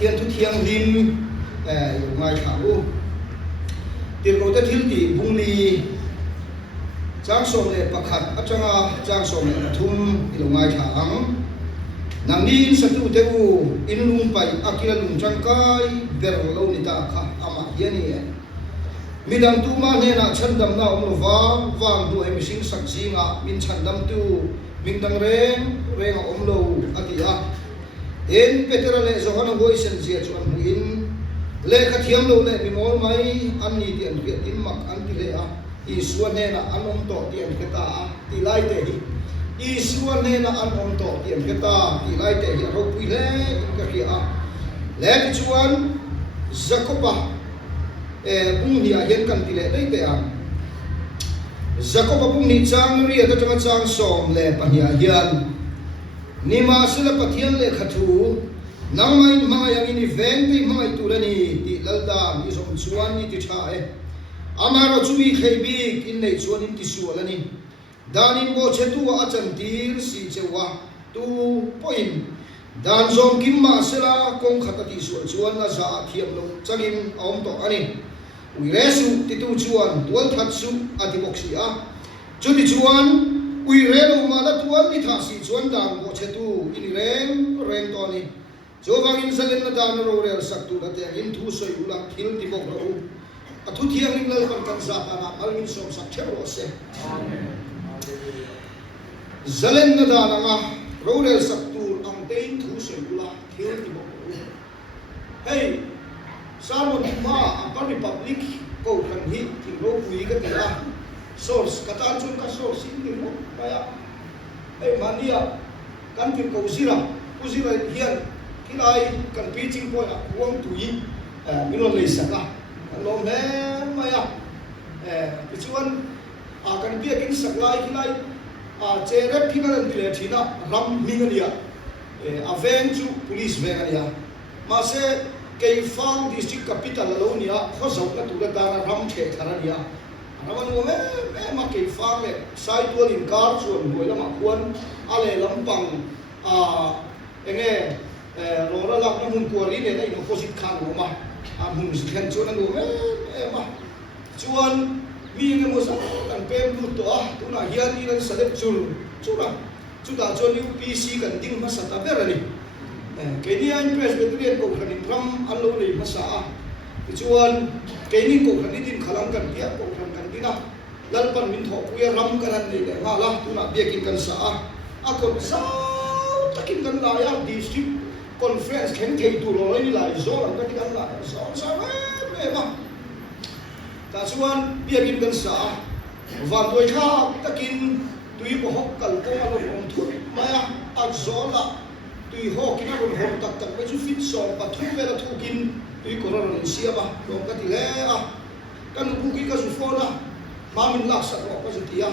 thiên thu thiêng lim ngay thảo tiền cầu tết hiếu tỷ bung ly trang sôm lệ bạc hạt áp trang sôm lệ thum ilong ngay thang nang nin sa tu teu in lung pai akira lung trang kai ver lo ni ta kha ama hiani midang tu ma ne na chandam na om lova wang du em sing sak jinga min chandam tu min dang reng om lo atia en petra le zohana voice je chuan in le khathiam lo le mi mol mai an ni ti an ri tin mak an ti le a i suan ne na anom to ti an keta ti lai te hi i suan ne na anom to ti an keta ti lai te hi ro pui le ka ki a le ti chuan zakopa bung ni a hen kan ti le dei te a zakopa bung ni chang ri ta tanga chang som le pa hi a hian ni ma sila pathian le khathu nang mai ma yang ini veng pe mai tu rani ti lalda mi som chuan ni ti tha e amaro chumi khaibi in nei chuan in ti su alani danin bo chetu a chan tir si chewa tu point dan zom kim ma sela kong khata ti su chuan na za thiam lo changin om to ani ui resu ti tu chuan tual that su ati boxi a chu ti chuan ui re lo ma la tual ni tha si chuan dan bo chetu in reng to ni jo wangin salen na dan ro re sak tu la te in thu soi ula thil ti bok ro a thu thiang ning lal kan za ta na malmin som sak thero se amen zalen na dan nga ro re sak tu ang tein thu soi ula thil ti bok ro hey sarmo ma a republic ko kan hi ti ro pui ka ti a source kata chun ka source in ni mo kaya hey mania kan ti ko zira hian kilai kan pitching point uang tui minol le saka lo me maya pichuan kan pia kin saklai kilai chere phinan dile thina ram mingania avenue police vegania ma se ke fang district capital lo nia khosau ka tu da ram the tharania rawan mo me ma ke fang le sai tu lin kar chuan boila ma khuan ale lampang enge rora lak na mun kuari ne na ino posit khan mo ma mun sikhan chuan no ma chuan mi nge mo sa kan pem lu to tu na hian ni ran sadep chul chura chu da chuan UPC kan ding ma sa ta berani ke ni an presbyterian ko kan ram an lo le ma sa chuan ke ni ko kan din khalam kan dia ko kan dina lalpan min tho puya ram kan ni le nga la tu na bekin kan sa a ko sa takin kan la ya district conference khen thei tu lo ni lai zo lam ka ti kan la sa me ma ta chuan biakin kan sa van toi kha takin tui ko hok kal ko ma lo om thu ma ya a zo la tui ho ki na ron hom tak tak me chu fit so pa thu ve la thu kin tui ko ron sia ba lo ka ti le kan bu ki ka su fo na ma min lak sa ro ka su ti ya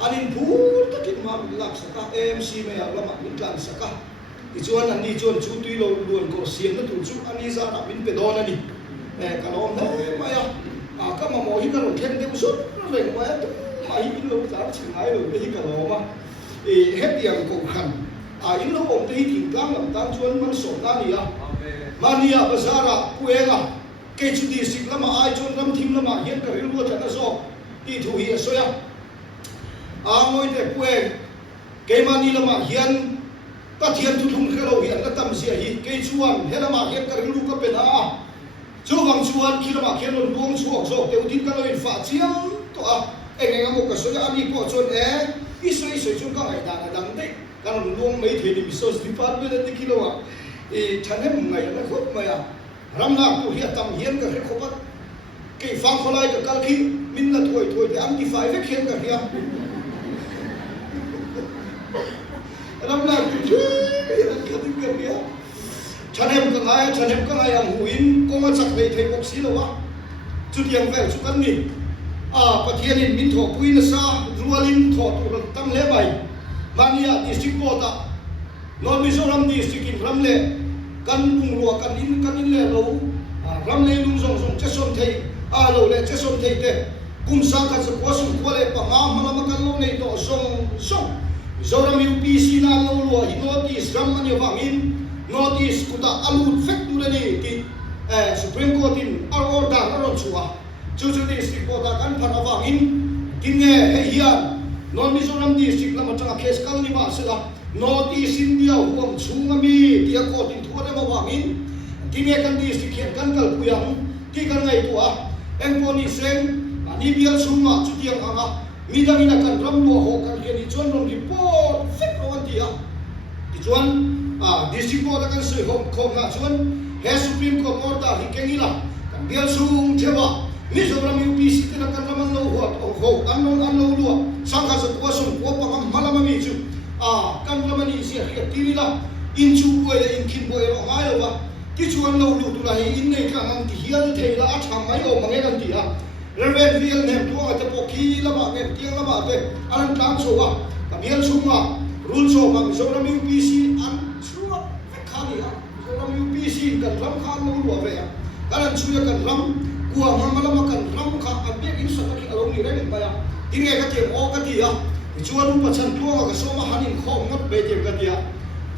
anin phur takin ma min lak sa ka MC me ya la ma min kan sa ka ichuan an ni chuan chu tui lo luan ko siam na tu chu ani za na bin pe don ani kalom na ma ya ka ma mo hi ka ro khen de su re ma ya ma hi in lo za chi ngai lo hi ka lo ma het yang ko khan in lo om te hi ting tlang lam tang chuan man so na ni ya mania bazara puenga ke chu di sik lama ai chuan ram thim lama hian ka ri ru ta na zo ti thu hi so ya ngoi te pueng ke mani lama hian ta thian thu thung khelo hian la tam sia hi ke chuan helama hian ka ri ru ka pe na chu wang chuan khilama khian lon buang chuak zo te utin ka lo in fa chiam to engeng amo ka so ya ani po chuan isoi chuan ka ngai da dang te kan luang mai the ni resource department ti kilowa thanem ngai na khop ma ya ramna tu hi tam hian ka re khopat ke fang kholai ka kal khi min la thoi te am ki fai ve khen ka hian ramna tu ka tin ka hian thanem ka ngai ang huin ko ma chak ve the bok si lo wa chu tiang ve chu kan ni pathianin min tho puin sa rualin tho tu tam le bai mania district kota non mizoram district in ramle kan lung ro kan in le lo ramle lung zong chesom thei lo le chesom thei te kum sa ka sa kwasum kwale pa ma kan lo nei to song zoram UPC na lo lo hi notice ram ani wangin notice kuta alut fek tu le Supreme Court in order aron chua chu district court kan phan awangin kinge hian non Mizoram district lama changa case kal ni ma sela North East India huam chungami dia court in thuare ma wangin kinge kan district hian kan kal puyang ki kan ngai tua engponi seng ani bial chunga chutiang anga midangina kan rambo ho kan hian chuan rom report fek ron dia chuan district court kan sui hom khom na chuan he Supreme Court order hi kengila kan bial sung thewa Mizoram UPC tina kan raman lo huat ho an lo lua sangha sa kuasong ko pa malama mi chu kan ramani sia hi tilila in chu boy in kin boy ro mai wa ki chuan lo lu tu la hi in nei kan ang ti hial theila a thang mai o mangai kan ti a reven real nem tu a te pokhi la ma nge tiang la ma te an tang so wa ka bial sunga rule so ma Mizoram UPC an chuwa khani a Mizoram UPC kan ram khan lo lu ve kan chuya kan ram kuwa malama kan ram kha abek in sa ki along ni ren baya tinge ka te o ka ti a chuan pa chan tuang ka so ma hanin khom ngot be te ka ti a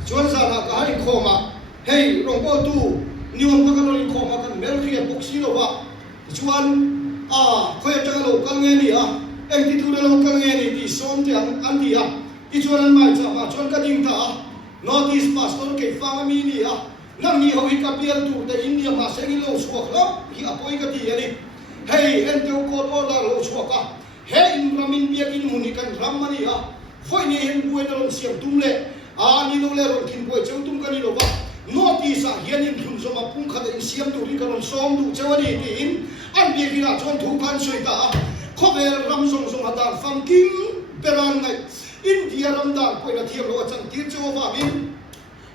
chuan sa na ka hanin khoma hey rong bo tu niom ka kan rin khoma kan mel khia boxi lo wa chuan khoya ta lo kal nge ni a eng ti tu lo kal nge ni ti som te an ti a ki chuan an mai cha ma chuan ka ding ta North East pastor ke family ni a nang ni ho ka bial tu te India ma sengi lo suak lo hi apoi ka ti ani hey en teu ko order lo suak ka he in ramin biakin muni kan ramani a foi ni hen buai ron siam tumle ni lo le ron kin buai cheu tum kan ni lo ba notice a hian in thum so ma pung kha in siam tu ri kan som du chewani ti in an biakina chon thu kan soi ta khovel ram song song adan fam kim peran ngai India ram dan poi na thiam lo chan tir chewa ba min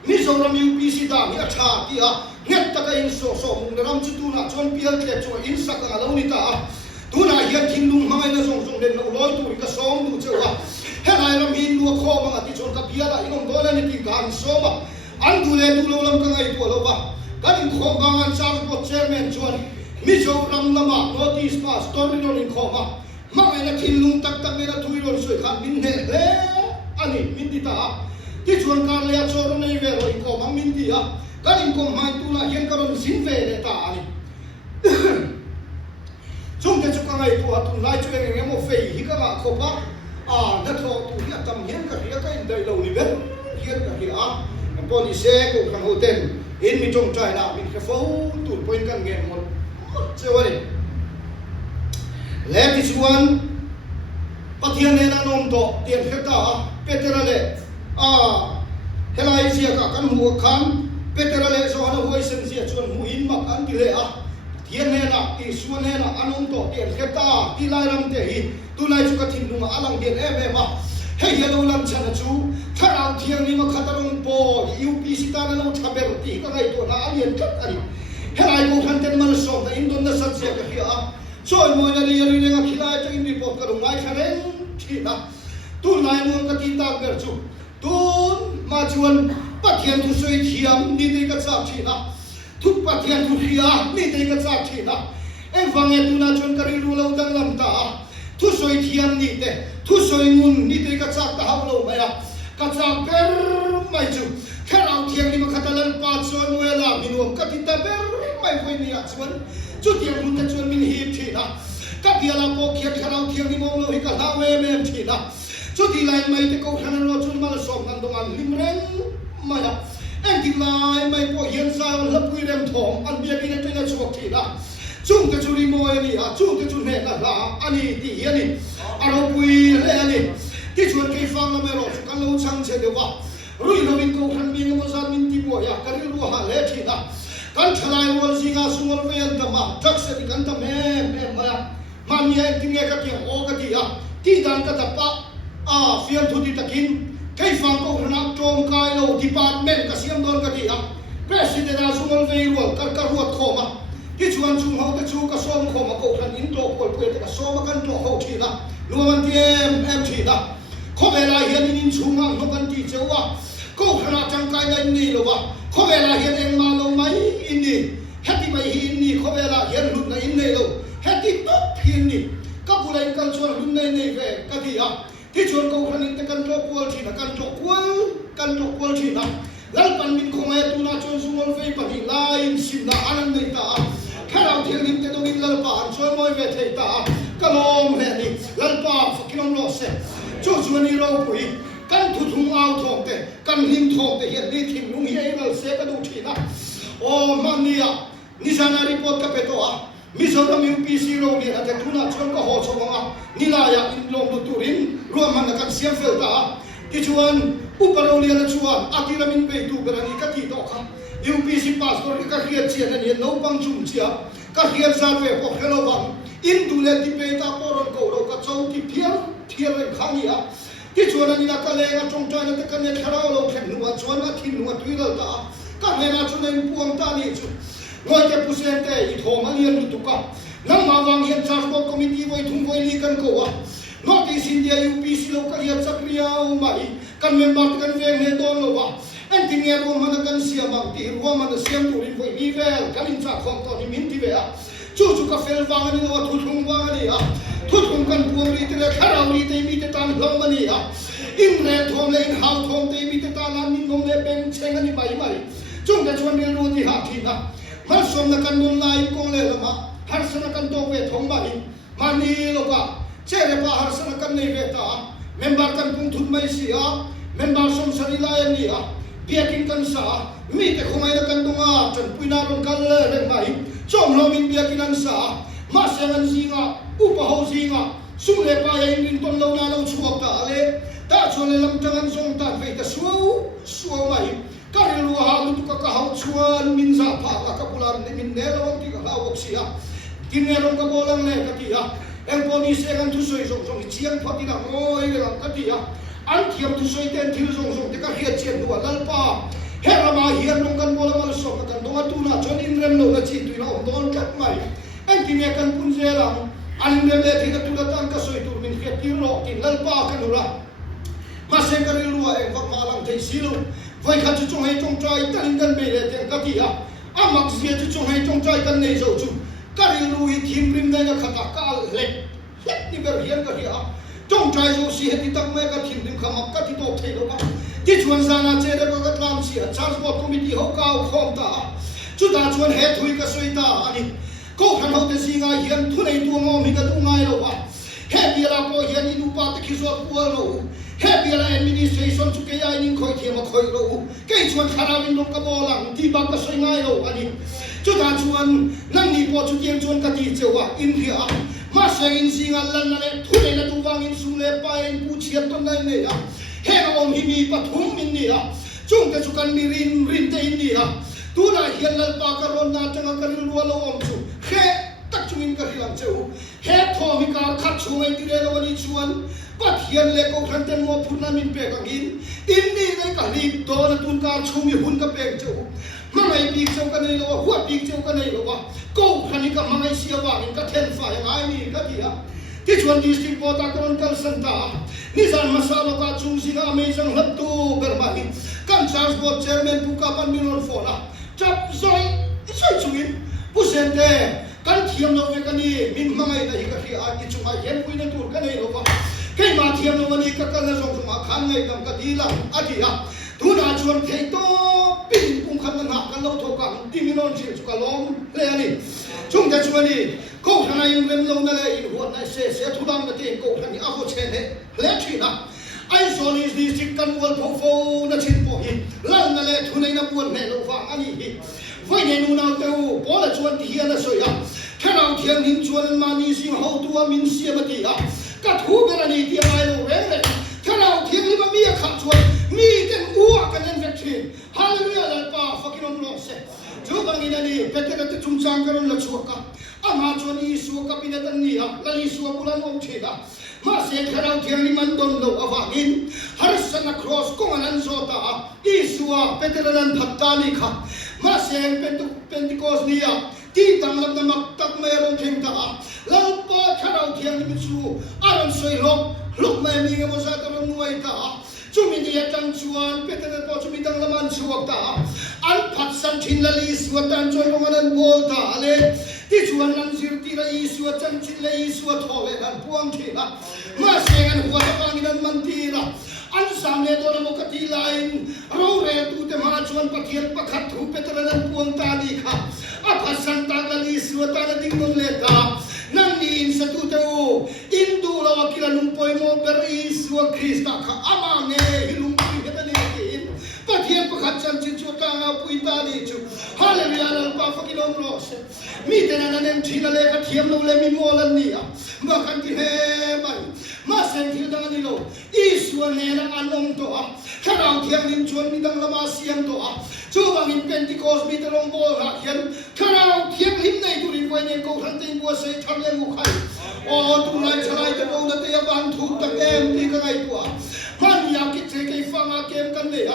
Mizoram UPC da ni atha ti a net ta ka in so mung ram chu tu na chon pial kle chu in sak a lo ni ta tu na hian thin lung mangai na song den lo loi tu ka som du chewa he lai ram hin lu kho ma ti chon ka piala in ong dola ni ti kan so ma an du le du lo lam ka ngai tu lo ba kan in kho ba ngan chang ko chairman chon Mizoram lama notice pass tor ni in kho ma mangai na thin lung tak tak me na thui ron soi khan min he le ani min ti ta ki chuan kar le chor nei ve ro ko mang min ti a kan ko mai tu na hian karon sin ve le ta ani chung te chu ka ngai tu atun lai chu nge mo fei hi ka ma kho pa na tho tu hi atam hian ka ria ka in dai lo ni ve hian ka hi a ko ni se ko kan ho ten in mi chung trai na min ka fo tu point kan nge mo che wa ni le ti chuan pathian ne na nom to tian kheta peterale helai sia ka kan hu khan peterale so ana hoi sen sia chuan hu in ma kan ti le a thian ne na ti suan ne na anong to tian kheta ti lai ram te hi tu lai chu ka thin nu alang den e ma hei hello lam chana chu tharau thiang ni ma khatarong po UPC ta na no thaber ti ka ngai to na alien kat ani helai ko khan ten mal so na indon na sat sia ka hi a choi mo na ri ri nga khilai chu in report ka ngai kharen thi na tu lai mo ka ti ta ber chu tun ma chuan pathian thu soi thiam ni te ka chak thi na thu pathian thu hria ni te ka chak thi na em wange tu na chuan ka ri lu lo dang lam ta thu soi thiam ni te thu soi ngun ni te ka chak ta hau lo mai a ka chak ber mai chu kharau thiam ni ma khatalan pa chuan wela minum ka ti ta ber mai foi ni a chuan chu tiang mun ta chuan min hi thi na ka biala po khian kharau thiam ni mo lo hi ka la we me thi na chu ti lai mai te ko khanan ro chun mal som nan dong an lim reng mai a en ti lai mai po hian sa la pui rem thom an bia ki ne na chok thi la chung te chu ri mo ni a chung te chu ne na la ani ti hian ni a ro pui le ani ki chuan ke fang na me ro chu kan lo chang che de wa rui lo min ko khan mi mo sa min ti bo ya ka ri ru ha le thi na kan thalai wol singa sungol ve an ta ma tak se kan ta me ma ma mi ai ti nge ka ti o ka ti a ti dan ka ta pa fian thu ti takin kai fang ko hna tom kai lo department ka siam don ka ti a president a sungol ve wol ka ruat kho ma ki chuan chung ho te chu ka som kho ma ko khan in to ko pe te ka som kan to ho thi na lu man ti em thi na kho ve la hian in chung ang no kan ti chewa ko hna chang kai ngai ni lo wa kho ve la hian eng ma lo mai in ni hati mai hi in ni kho ve la hian lut na in nei lo hati top hin ni ka bulai kan chuan lut nei nei ve ka ti a ki chuan ko khan in te kan to kwal thi na kan to kwal thi na lal pan min ko mai tu na chuan sungol ve pa ni lain simna anan nei ta kharau thiang nim te dongin lalpa choi moi ve thei ta kalom he ni lalpa fakinom lo se chu chuani ro pui kan thu thung au thong te kan him thong te hian ni thim lung hi ral se ka du thina o mania ni sana report ka peto a Mizoram UPC ro ni ate tuna chon ka ho chonga nilaya in long lu turin ro man kan siam fel ta tichuan uparoli na chuan atiramin be tu berani ka ti do kha UPC pastor ka khiat chian ani no pang chum chia ka khiat zan we ko khelo bang in dule ti pe ta poron ko ro ka chau ti thiar le khania tichuan ani na ka le nga chong chana te kan ne khara lo khen nuwa chuan a thin nuwa tuiral ta ka me na chun nei puang ta ni chu ngoi te presidente I thong alian lutuka nang mawang hian transport committee voi thung voi li kan ko a Northeast India UPC local hian sakria mai kan member kan veng ne don lo wa an tin nge ro man kan siam ang ti ro man siam turin voi ni vel kan in cha khom to ni min ti ve a chu ka fel wang ani no thu thung wang ani a thu thung kan puang ri te le kharau ri te mi te tan hlom ani a in re thom le in hau thom te mi te tan an min nom le beng cheng ani mai chung te chuan ri ro ti ha thi na Mal som na kan nun lai kong le lama har sana kan to ve thong mai mani lo ka chere pa har sana kan nei ve ta member kan pung thut mai si a member som sari lai ni a biakin kan sa mi te khomai na kan dunga chan puina ron kal reng mai chom lo min biakin an sa ma seven zinga upa ho zinga sum le pa ya in ton lo na lo chuak ta ale ta chole lam tangan song ta ve ta suo mai Kari luha halu tu ka hau chuan min za pha ka pulan ni min ne lo ti ka hau sia kin ne ron ka bolang le ka ti a eng poni se kan thu soi song song chiang phati na oi le lam ka ti a an thiam thu soi ten thil song song te ka hiat chen duwa lalpa he rama hian nong kan bola mal so ka donga tu na chon in rem lo na chi tu na don kat mai an ti ne kan pun je lam an ne le thi ka tu la tan ka soi tur min hiat ti ro ki lalpa kan ura ma se ka ri luwa eng vak ma lang thei silu Voi khát chú trông hay trông trai tan tan bề lệ tiếng các kia, mặc gì chú trông hay trông trai tan này rồi chú, các điều lui thiên rim đây là khát cả lệ, hết đi về hiện các kia, trông trai rồi xí hết đi tắc mấy các thiên rim khăm các thì tốt thấy đâu cả, thì chuan sang là chơi đấy các làm xí, transport committee hậu cao không ta, chú ta chuan hết thui các suy ta anh, cô khăn hậu thế gì ngay hiện thu này tua ngon mình cái tua ngay đâu à, hết đi là coi hiện đi nupa thì khi rồi qua đâu. Happy la administration chu ke ai ning khoi thiam khoi ro ke chuan kharawin long ka bolang ti ba ka soi ngai ro ani chu ta chuan nang ni po chu tiang chuan ka ti chewa in ria ma sang in singa lan na le thu le na du wang in su le pa in pu chiat ton nai ne a he na om hi mi pa thum min ni a chung te chu kan mi rin te in ni a tu na hian lal pa ka ron na changa ka ru lo om chu he tak chung in ka hilang cheu he tho mi ka khat chu ngai ti le lo ani chuan But here le ko khan ten mo phun na min pe ka gin in ni nei ka ni do na tun ka chumi hun ka pe chu ma ngai pi chau ka nei lo hu pi chau ka nei lo wa ko khan ni ka ma ngai sia wa in ka then fa ya ngai ni ka dia ti chuan district po ta kon kal san ta ni san masalo ka chung si ka amazing hat tu ber ma hi kan transport chairman pu ka pan min on fo na chap zoi sai chungin pu sen te kan thiam no ve ka ni min ma ngai dai ka hi a ti chu ma yen pui na tur ka nei lo wa Kay mathiam no mani ka kal na song ma khan ngai kam ka di la adia tu na chuan thei to pin pung khan na kan lo tho ka ti minon chi chu ka long le ani chung ta chuan ni ko khana in rem lo na le in huat na se thu dang na te ko khani a ho chen he le thi na ai so ni di sik kan wal pho pho na chin po hi lan na le thu nei na buan me lo wa ani hi voi ne nu na te u po la chuan ti hian na so ya khanau thiam hin chuan ma ni sing ho tu a min sia ma ti a ka thu ber ani ti ai lo re re khanau thiam li ma mi a kha chuan mi ten u a kan en vek thi hallelujah la pa fakin lo se jo bang ina ni pete ka te chung chang karon la chu ka ama chuan I su ka pin tan ni a la I su bulan om thi da ma se khanau thiam li man don lo awangin har sana cross ko anan zo ta I su a pete lan phat ta ni kha ma se pentecost ni a ti tang lam na mak tak me ron theng ta lau pa khanau thiam ni chu aron soi lok me mi nge mo sa ta ron nuai ta chu mi ni atang chuan pete na po chu mi tang laman chuak ta an phat san thin la li su tan choi ro anan bol ta ale ที่ชวนนันสิรติระอีสัวจันชินเลยอีสัวทอเลยนันพวงทีละมาเสียงหัวตะกางนันมันทีละอันสามเนี่ยตัวนั้นมุกตีไลน์เราเรียนตัวเต็มหาชวนปะเทียนปะขัดถูกเป็นตระนันพวงตาดีค่ะอาภัสันตากลีสัวตาดิ่งนนเลตานั่งนี่อินสตูเตโออินดูเราคิลานุปอยโมเบอรีสัวคริสตาค่ะอามาเงฮิลุงคุยกันนี่กินปะเทียนปะขัดจันชินชัวตางาปุยตาดีจูฮาเลลูยานัลปาฟักินอมโรสมีแต่นั้นนั่นทีละเลกเทียมโนเลมิโมลันนี่อ่ะมาคันที่เฮมันมาเซนทิลดังนี่โลอีสัวเนนังอันอมตัวข้าเราเทียงนินชวนมีดังละมาเสียมตัวจูบังอินเพนติโคสมีตะลงโบราเขียนข้าเราเทียงหิมในตุรินไว้ในกูทันติงบัวเสยทันเลมุขัยโอ้ตุลายชลายตะโบนัตยาบันทุกตะเกมที่กันไงตัวมันอยากคิดเสกฟังอาเกมกันเนี่ย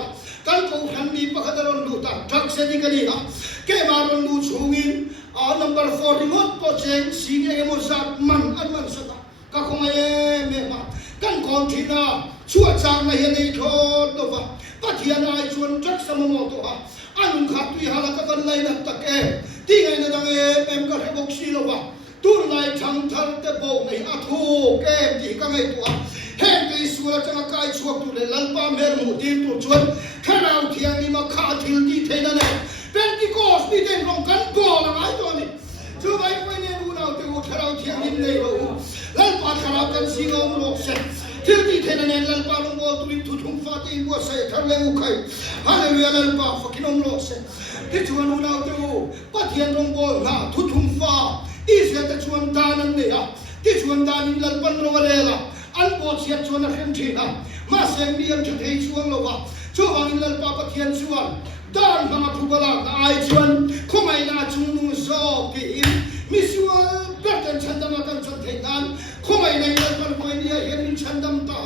กันกูทันมีปะขัดรอนดูตาทักเสดีกันเนี่ยเกมารอนดูชูงินnumber 4 remote project senior emozat man an man sata ka khong e me ma kan kon thina chua chang na hian ei thot to wa pathian ai chuan trak samamo to ha anung khat tui hala ka kan lai na tak e ti ngai na dang e em ka hebok si lo wa tur lai thang thar te bo nei a thu ke ti ka ngai to hen ke suala chang kai chuak tu le lalpa mer mu tin tu chuan kharau thiang ni ma kha thil ti theina ne Pentecost ni den rong kan go la ai to ni chu bai ko ne bu nau te u tharau thiang nin nei lo lal pa tharau kan si lo lo se til ti thena ne lal pa long go tu ri thu thum fa ti bo se thar le u khai hallelujah lal pa fakin om lo se ti chuan u nau te u pa thian rong go na thu thum fa i se ta chuan ta nan ne a ti chuan ta nin lal pan ro le la al bo sia chuan a khem thina ma se mi am chu thei chuang lo wa chu wang lal pa pa thian chuan dan hama phubala ai chuan khomai na chung zo pi in misual bertan chandama kan chon theinan khomai nei lal pan koi ni hian in chandam ta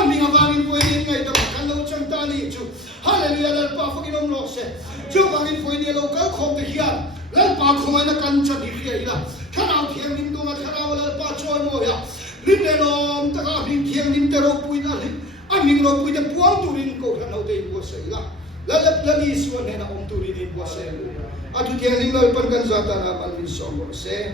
ami awangin koi ni ngai ta kan lo chang ta ni chu hallelujah lal pa fakin om lo se chu wangin koi ni lo kal khom te hian lal pa khomai na kan chan hi ila thanau thiang nim dong a thanau lal pa choi mo ya lim le nom ta ka hing thiang nim te ro pui na lim ami ro pui te puang turin ko thanau te bo se ila lalap lagi suan na om turin bo se atu thiang nim lal pan kan zata na malin so bo se